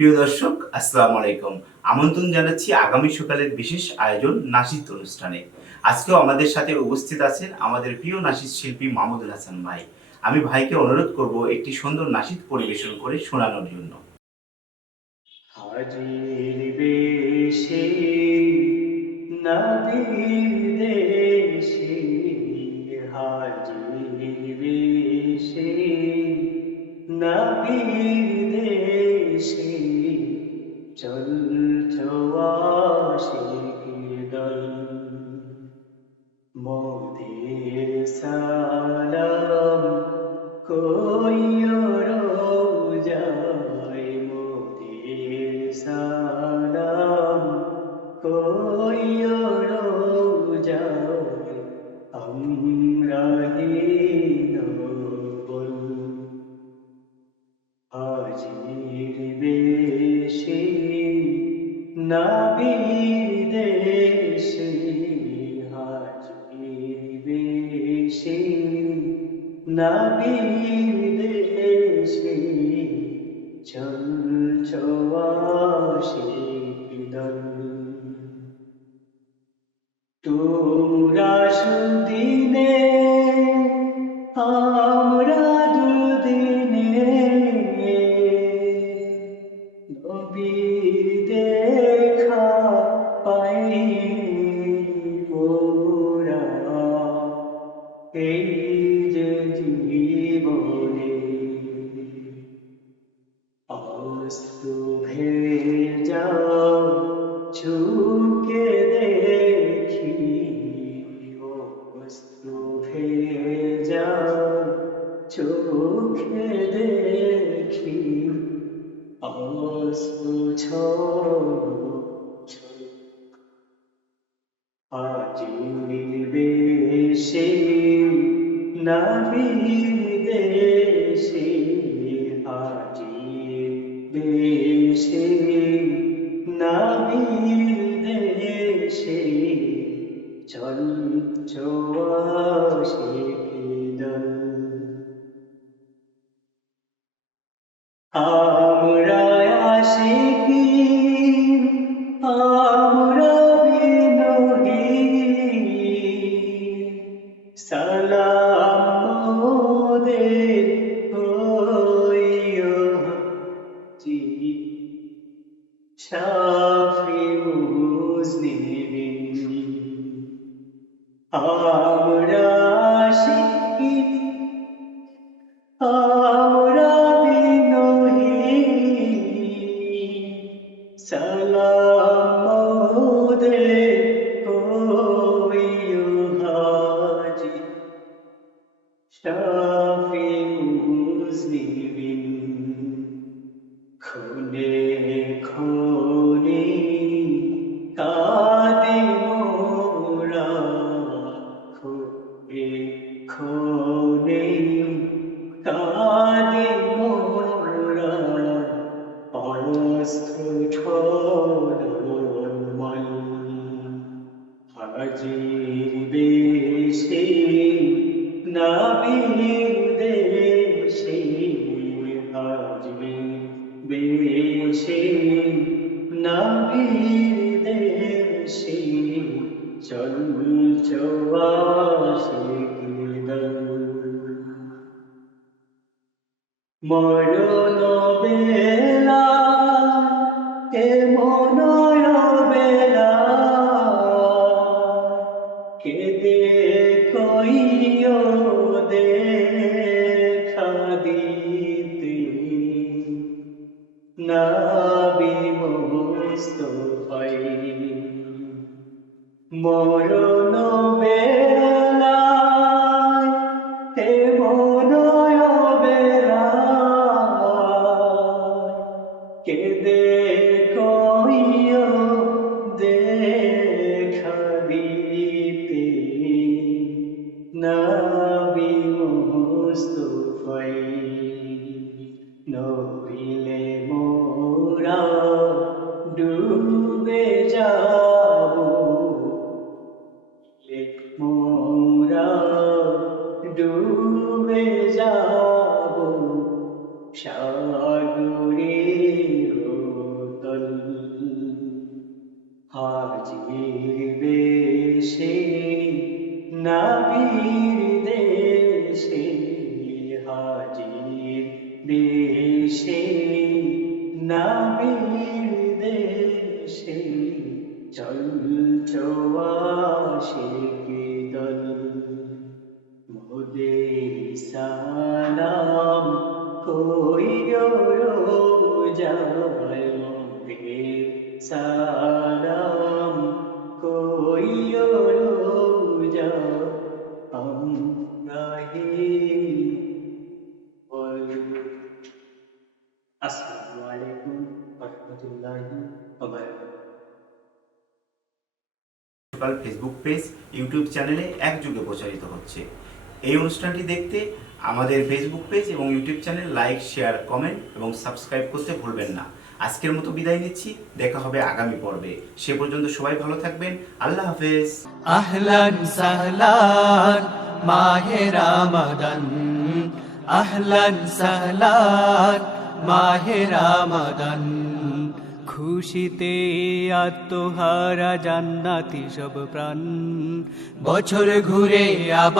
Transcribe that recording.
প্রিয় দর্শক, আসসালামু আলাইকুম। আমন্ত্রণ জানাচ্ছি আগামী সকালের বিশেষ আয়োজন নাসিদ অনুষ্ঠানে। আজকেও আমাদের সাথে উপস্থিত আছেন আমাদের প্রিয় নাসিদ শিল্পী মাহমুদুল হাসান ভাই। আমি ভাইকে অনুরোধ করব একটি সুন্দর নাসিদ পরিবেশন করে শোনানোর জন্য। হাজির বেশে দেশে। চল চোয়াশিক নবীর এই যে জীবনে অস্তু ভেজা চুকে দেখি অস্তু ভেজা চোখে দেখি অস্তু ছোট নবীর দেশে খুনে কাঁদে মোরা অস্থল হাজির বেশে নবীর দেশে হাজির চল চৌবাসে মরণ বেলা এ মনয় বেলা কেদে কইও দেখা দিতে নাবি দেশে নামের দেশে চল চোয়াশে দল? মোদে সালাম কইয় যায় সকাল ফেসবুক পেজ ইউটিউব চ্যানেলে একযুগে প্রচারিত হচ্ছে। এই অনুষ্ঠানটি দেখতে আমাদের ফেসবুক পেজ এবং YouTube channel like share comment এবং সাবস্ক্রাইব করতে ভুলবেন না। আজকের মতো বিদায় নিচ্ছি। দেখা হবে আগামী পর্বে। সে পর্যন্ত সবাই ভালো থাকবেন। আল্লাহ হাফেজ। আহলান সাহলান, মাহে রামাদান। আহলান সাহলান, মাহে রামাদান। খুশিতে আত্মহারা জান্নাতি সব প্রাণ। বছর ঘুরে আবার